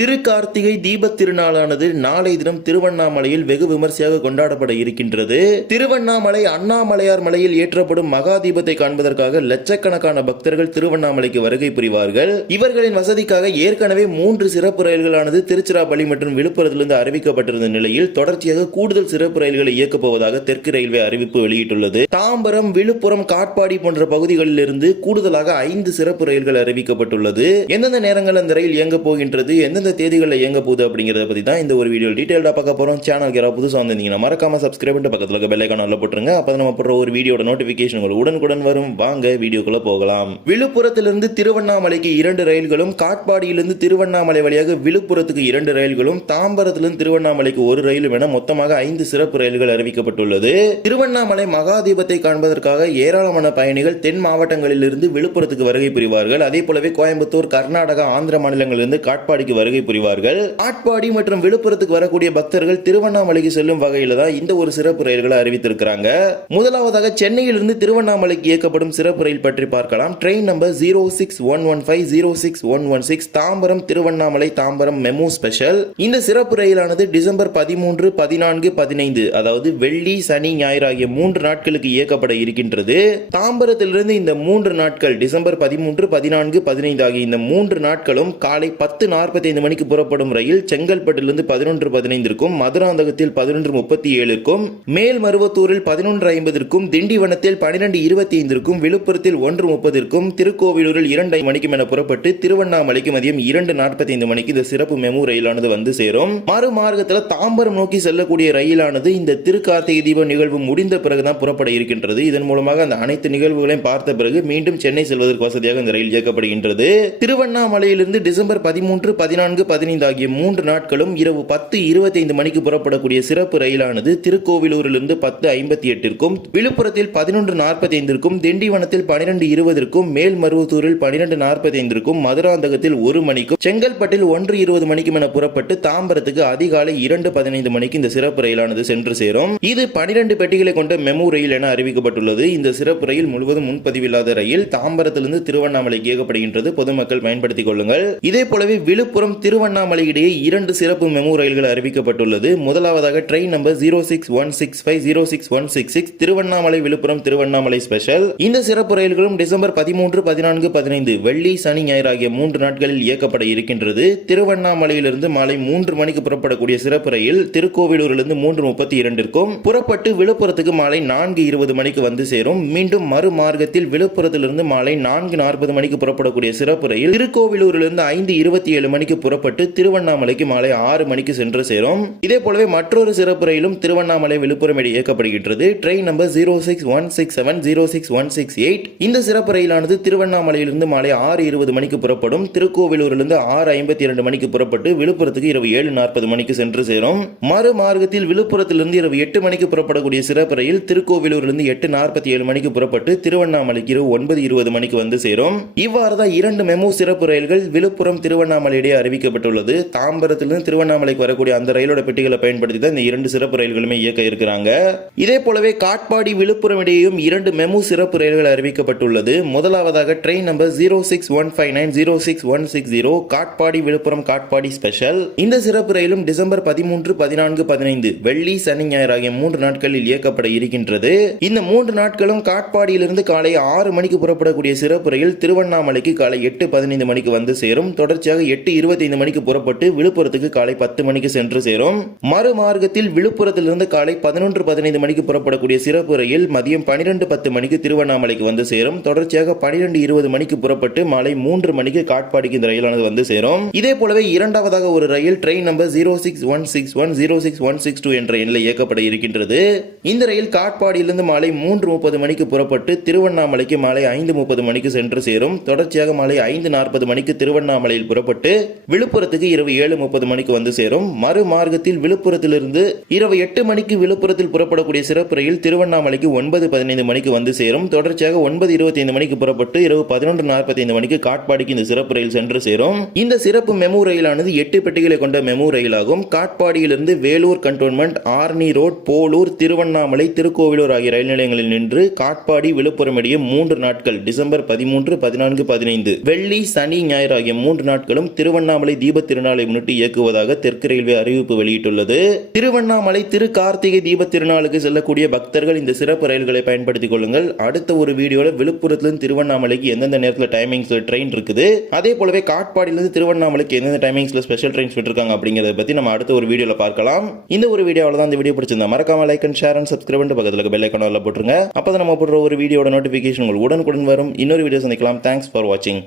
திருக்கார்த்திகை தீபத் திருநாளானது நாளை தினம் திருவண்ணாமலையில் வெகு விமர்சையாக கொண்டாடப்பட இருக்கின்றது. திருவண்ணாமலை அண்ணாமலையார் மலையில் ஏற்றப்படும் மகா தீபத்தை காண்பதற்காக லட்சக்கணக்கான பக்தர்கள் திருவண்ணாமலைக்கு வருகை புரிவார்கள். இவர்களின் வசதிக்காக ஏற்கனவே 3 சிறப்பு ரயில்களானது திருச்சிராப்பள்ளி மற்றும் விழுப்புரத்திலிருந்து அறிவிக்கப்பட்டிருந்த நிலையில் தொடர்ச்சியாக கூடுதல் சிறப்பு ரயில்களை இயக்கப் போவதாக தெற்கு ரயில்வே அறிவிப்பு வெளியிட்டுள்ளது. தாம்பரம், விழுப்புரம், காட்பாடி போன்ற பகுதிகளில் இருந்து கூடுதலாக 5 சிறப்பு ரயில்கள் அறிவிக்கப்பட்டுள்ளது. எந்தெந்த நேரங்கள் அந்த ரயில் இயங்க போகின்றது, எந்தெந்த தேதிகளில் இயங்க போகுது அப்படிங்கறத பத்தி தான் இந்த ஒரு வீடியோ டீடைலா பார்க்க போறோம். சேனலுக்கு யாராவது புதுசா வந்தீங்கன்னா மறக்காம சப்ஸ்கிரைப் பண்ணிட்டு பக்கத்துல இருக்க பெல் ஐகானை போட்டுருங்க. அப்பதான் நம்ம போடுற ஒரு வீடியோட நோட்டிபிகேஷன் உங்களுக்கு உடனுக்குடன் வரும். வாங்க வீடியோக்குள்ள போகலாம். விழுப்புரத்திலிருந்து திருவண்ணாமலைக்கு 2 ரயில்களும், காட்பாடியிலிருந்து திருவண்ணாமலை வழியாக விழுப்புரத்துக்கு 2 ரயில்களும், தாம்பரத்திலிருந்து திருவண்ணாமலைக்கு 1 ரயிலும் என மொத்தமாக 5 சிறப்பு ரயில்கள் அறிவிக்கப்பட்டுள்ளது. திருவண்ணாமலை மகா தீபத்தை காண்பதற்காக ஏராளமான பயணிகள் தென் மாவட்டங்களில் இருந்து விழுப்புரத்துக்கு வருகை புரிவார்கள். அதே போலவே கோயம்புத்தூர், கர்நாடகா, ஆந்திர மாநிலங்களிலிருந்து காட்பாடிக்கு வருகை புரிவார்கள். காட்பாடி மற்றும் விழுப்புரத்துக்கு வரக்கூடிய பக்தர்கள் திருவண்ணாமலைக்கு செல்லும் வகையில தான் இந்த ஒரு சிறப்பு ரயில்களை அறிவித்திருக்கிறாங்க. முதலாவதாக சென்னையிலிருந்து திருவண்ணாமலைக்கு இயக்கப்படும் சிறப்பு ரயில் பற்றி பார்க்கலாம். Train number 06115 06116 Tambaram Tiruvannamalai Tambaram MEMU special. இந்த சிறப்பு ரயிலானது டிசம்பர் 13, 14, 15 அதாவது வெள்ளி, சனி, ஞாயிறு ஆகிய 3 நாட்களுக்கு இயக்கப்பட இருக்கின்றது. தாம்பரத்திலிருந்து இந்த 3 நாட்கள் டிசம்பர் 13, 14, 15 ஆகிய இந்த 3 நாட்களும் காலை 10:45 மணிக்கு புறப்படும் ரயில் செங்கல்பட்டிலிருந்து 11:15 மதுராந்தகத்தில் 11:37 மேல்மருவத்தூரில் 11:50 திண்டிவனத்தில் 12:25 விழுப்புரத்தில் 1:30 திருக்கோவிலூரில் 2 மணிக்கும் என புறப்பட்டு திருவண்ணாமலைக்கு மதியம் 2:45 மணிக்கு இந்த சிறப்பு மெமு ரயிலானது வந்து சேரும். மறுமார்க்கத்தில் தாம்பரம் நோக்கி செல்லக்கூடிய ரயிலானது இந்த திருக்கார்த்திகை தீப நிகழ்வு முடிந்த பிறகுதான் புறப்பட இருக்கின்றது. இதன் மூலமாக அந்த அனைத்து நிகழ்வுகளையும் பார்த்த பிறகு மீண்டும் சென்னை செல்வதற்கு வசதியாக இந்த ரயில் இயக்கப்படுகின்றது. திருவண்ணாமலையிலிருந்து டிசம்பர் 13, 14, 15 ஆகிய 3 நாட்களும் இரவு 10:25 மணிக்கு புறப்படக்கூடிய சிறப்பு ரயிலானது திருக்கோவிலூரிலிருந்து 10:58 விழுப்புரத்தில் 11:45 திண்டிவனத்தில் 12:20 மேல்மருவத்தூரில் 12:45 மதுராந்தகத்தில் 1 மணிக்கும் செங்கல்பட்டில் 1:20 மணிக்கும் என புறப்பட்டு தாம்பரத்துக்கு அதிகாலை 2:15 மணிக்கு இந்த சிறப்பு ரயிலானது சென்று சேரும். இது 12 பெட்டிகளை கொண்ட மெமு ரயில் என அறிவிக்கப்பட்டுள்ளது. இந்த சிறப்பு ரயில் முழுவதும் முன்பதிவில்லாத ரயில். தாம்பரத்திலிருந்து திருவண்ணாமலைக்கு இயக்கப்படுகின்றது. பொதுமக்கள் பயன்படுத்திக் கொள்ளுங்கள். இதே போலவே விழுப்புரம் திருவண்ணாமலை இடையே 2 சிறப்பு மெமு ரயில்கள் அறிவிக்கப்பட்டுள்ளது. முதலாவதாக train number 06165 06166 Tiruvannamalai Viluppuram Tiruvannamalai special. இந்த சிறப்பு ரயில்களும் டிசம்பர் 13, 14, 15 வெள்ளி, சனி, ஞாயிறு ஆகிய 3 நாட்களில் இயக்கப்பட இருக்கின்றது. திருவண்ணாமலையிலிருந்து மாலை 3 மணிக்கு புறப்படக்கூடிய சிறப்பு ரயில் திருக்கோவிலூரிலிருந்து 3:32 புறப்பட்டு விழுப்புரத்துக்கு மாலை 4:20 மணிக்கு வந்து சேரும். மீண்டும் மறுமார்க்கத்தில் விழுப்புரத்திலிருந்து மாலை 4:40 மணிக்கு புறப்படக்கூடிய சிறப்பு ரயில் திருக்கோவிலூரிலிருந்து 5:27 மணிக்கு புறப்பட்டு திருவண்ணாமலைக்கு மாலை 6 மணிக்கு சென்று சேரும். இதே போலவே மற்றொரு சிறப்பு ரயிலும் திருவண்ணாமலை விழுப்புரம் இடையே இயக்கப்படுகின்றது. ட்ரெயின் நம்பர் 06167 06168 இந்த சிறப்பு ரயிலானது திருவண்ணாமலையிலிருந்து மாலை 6:20 மணிக்கு புறப்படும். திருக்கோவிலூரிலிருந்து 6:52 மணிக்கு புறப்பட்டு விழுப்புரத்துக்கு இரவு 7:40 மணிக்கு சென்று சேரும். மறுமார்க்கத்தில் விழுப்புரத்திலிருந்து இரவு 8 மணிக்கு புறப்படக்கூடிய சிறப்பு ரயில் திருக்கோவிலூரிலிருந்து 8:47 மணிக்கு புறப்பட்டு திருவண்ணாமலைக்கு இரவு 9:20 மணிக்கு வந்து சேரும். இவ்வாறு தான் 2 மெமு சிறப்பு ரயில்கள் விழுப்புரம் திருவண்ணாமலை இடையே அறிவிக்கப்பட்டுள்ளது. தாம்பரத்திலிருந்து திருவண்ணாமலைக்கு வரக்கூடிய அந்த ரயிலோட பெட்டிகளை பயன்படுத்தி தான் இந்த 2 சிறப்பு ரயில்களுமே இயக்க இருக்கிறாங்க. இதே போலவே காட்பாடி விழுப்புரம் இடையேயும் 2 மெமு சிறப்பு ரயில்கள் அறிவிக்கப்பட்டுள்ளது. முதலாவதாக train number 06159 06160 Katpadi Viluppuram Katpadi special. இந்த சிறப்பு ரயிலும் டிசம்பர் 13, 14, 15 வெள்ளி, சனி, ஞாயிறு ஆகிய 3 நாட்களில் இயக்கப்பட இருக்கின்றது. இந்த 3 நாட்களும் காட்பாடியிலிருந்து காலை 6 மணிக்கு புறப்படக்கூடிய சிறப்பு ரயில் திருவண்ணாமலைக்கு காலை 8:15 மணிக்கு வந்து சேரும். தொடர்ச்சியாக 8:25 மணிக்கு புறப்பட்டு விழுப்புரத்துக்கு காலை 10 மணிக்கு சென்று சேரும். மறுமார்க்கத்தில் விழுப்புரத்திலிருந்து காலை 11:15 மணிக்கு புறப்படக்கூடிய சிறப்பு ரயில் மதியம் 12:10 மணிக்கு திருவண்ணாமலைக்கு வந்து சேரும். தொடர்ச்சியாக 12:20 மணிக்கு புறப்பட்டு மாலை 3 மணிக்கு காட்பாடிக்கு இந்த ரயிலானது வந்து சேரும். இதே போலவே இரண்டாவதாக ஒரு ரயில் ட்ரெயின் நம்பர் 06161 06162 என்ற எண்ணில் இயக்கப்பட இருக்கின்றது. இந்த ரயில் காட்பாடியிலிருந்து மாலை 3:30 மணிக்கு புறப்பட்டு திருவண்ணாமலைக்கு மாலை 5:30 மணிக்கு சென்று சேரும். தொடர்ச்சியாக மாலை 5:40 மணிக்கு திருவண்ணாமலையில் புறப்பட்டு விழுப்புரத்துக்கு இரவு 7:30 மணிக்கு வந்து சேரும். மறுமார்க்கத்தில் விழுப்புரத்திலிருந்து இரவு 8 மணிக்கு விழுப்புரத்தில் புறப்படக்கூடிய சிறப்பு ரயில் திருவண்ணாமலைக்கு 9:15 மணிக்கு வந்து சேரும். தொடர்ச்சியாக 9:25 மணிக்கு புறப்பட்டு இரவு 11:45 மணிக்கு காட்பாடிக்கு இந்த சிறப்பு ரயில் சென்று சேரும். இந்த சிறப்பு மெமு ரயிலானது 8 பெட்டிகளை கொண்ட மெமு ரயிலாகும். காட்பாடியிலிருந்து வேலூர் கண்டோன்மெண்ட், ஆர்னி ரோட், போலூர், திருவண்ணாமலை, திருக்கோவிலூர் ஆகிய ரயில் நிலையங்களில் நின்று காட்பாடி விழுப்புரம் இடையே 3 நாட்கள் டிசம்பர் 13, 14, 15 வெள்ளி, சனி, ஞாயிறு ஆகிய 3 நாட்களும் திருவண்ணாமலை திருவண்ணாமலை தீபத் திருநாளை முன்னிட்டு இயக்குவதாக தெற்கு ரயில்வே அறிவிப்பு வெளியிட்டுள்ளது. திருவண்ணாமலை திரு கார்த்திகை தீபத் திருநாளுக்கு செல்லக்கூடிய பக்தர்கள் இந்த சிறப்பு ரயில்களை பயன்படுத்திக் கொள்ளுங்கள். அடுத்த ஒரு வீடியோல விழுப்புரத்திலிருந்து திருவண்ணாமலைக்கு எந்தெந்த நேரத்தில் டைமிங்ஸ்ல ட்ரெயின் இருக்குது, அதே போலவே காட்பாடியிலிருந்து திருவண்ணாமலைக்கு எந்தெந்த டைமிங்ஸ்ல ஸ்பெஷல் ட்ரெயின்ஸ் விட்டுருக்காங்க அப்படிங்கறத பத்தி நம்ம அடுத்த ஒரு வீடியோல பார்க்கலாம். இந்த ஒரு வீடியோவில் தான் இந்த வீடியோ பிடிச்சிருந்தா மறக்காம like and share and subscribe பண்ணிட்டு பக்கத்துல பெல் ஐகானை போட்டுருங்க. அப்பதான் நம்ம போடுற ஒரு வீடியோட நோட்டிபிகேஷன் உங்களுக்கு உடனுக்குடன் வரும். இன்னொரு வீடியோ சந்திக்கலாம். தேங்க்ஸ் ஃபார் வாட்சிங்.